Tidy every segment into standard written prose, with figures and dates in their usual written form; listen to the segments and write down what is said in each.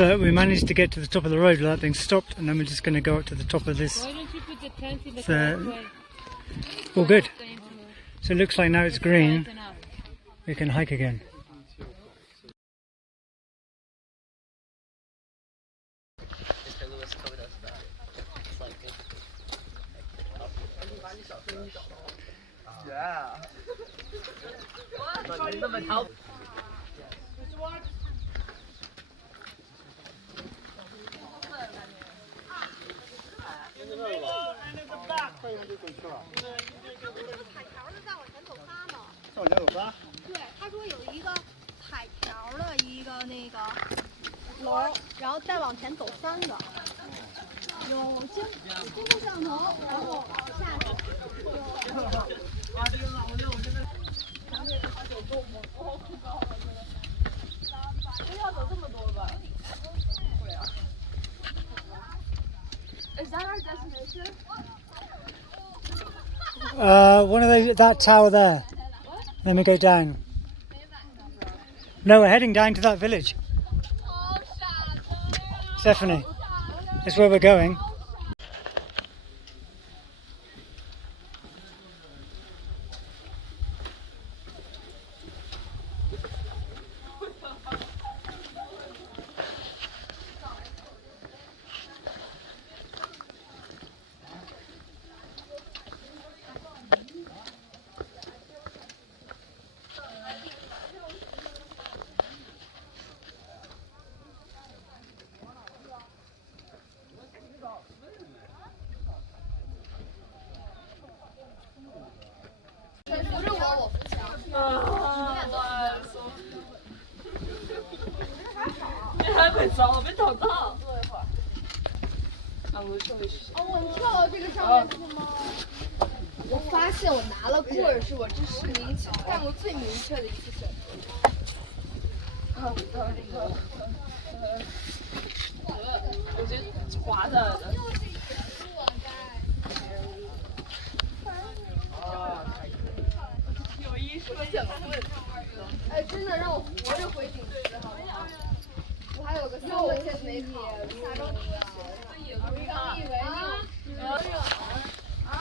So we managed to get to the top of the road without being stopped, and then we're just going to go up to the top of this. Why don't you put the tent in the So, all good. So it looks like now it's green. We can hike again. Yeah. Is that our destination? One of those, that tower there. Then we go down. No, we're heading down to that village. Stephanie, that's where we're going.我发现我拿了棍儿是我这10年前干过最明确的一次选择。我觉得滑的。有一说讲棍。哎，真的让我活着回景区，好不好？我还有个3个天没考，下周提前。我刚以为你啊？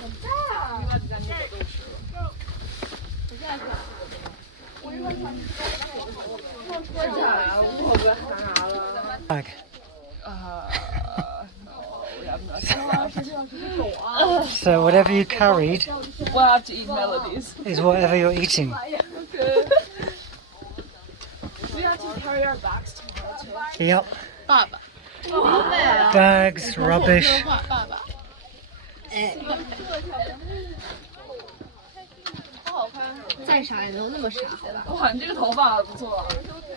很大。So whatever you carried We'll have to eat melodies. is whatever you're eating. Okay. We have to carry our bags tomorrow too. Yep. 爸爸。 Bags, rubbish. 爸爸。哎。好看。再傻也没有那么傻，好吧？哇，你这个头发不错，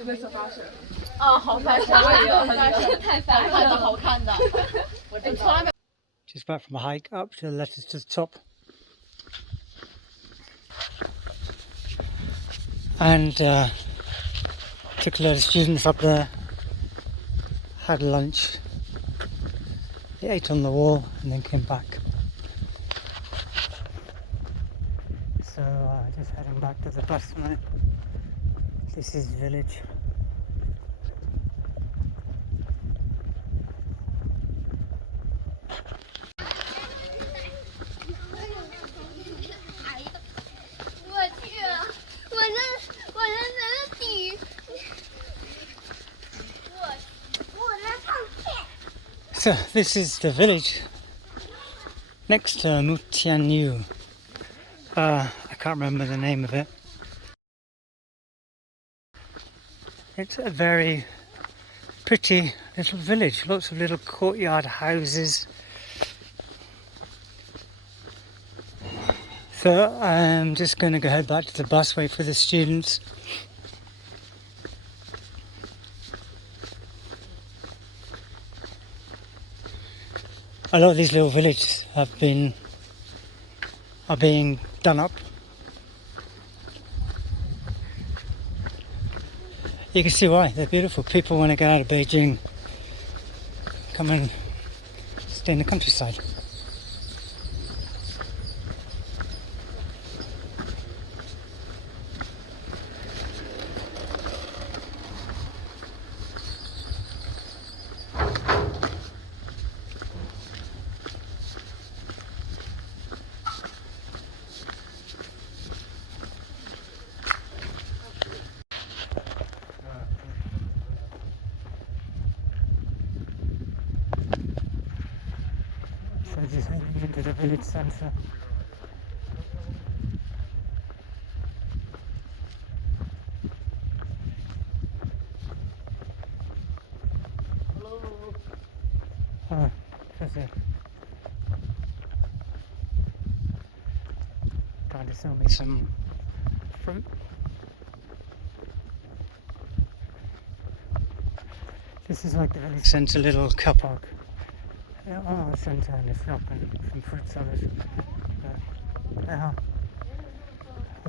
那次发式。啊，好翻身！我也要翻身，太翻看的，好看的。我这从来没。 Just back from a hike up to the letters to the top. And took a load of students up there, had lunch, they ate on the wall and then came back. So just heading back to the bus now. This is the village. So this is the village next to Mutianyu. I can't remember the name of it. It's a very pretty little village, lots of little courtyard houses. So I'm just going to go head back to the bus, wait for the students. A lot of these little villages are being done up. You can see why, they're beautiful. People want to get out of Beijing, come and stay in the countryside. So just heading into the village centre. Oh, that's it. Trying to sell me some fruit. This is like the village centre little car park. Oh, centre and a shop and some fruit sellers. Ja.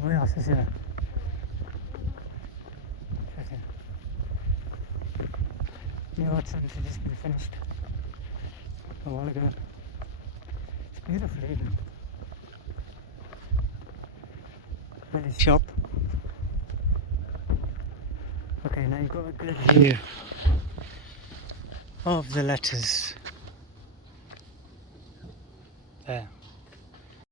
Oh ja, het is hier. New art centre just been finished a while ago. It's beautiful even. Village shop. Okay, now you've got a good view of the letters there.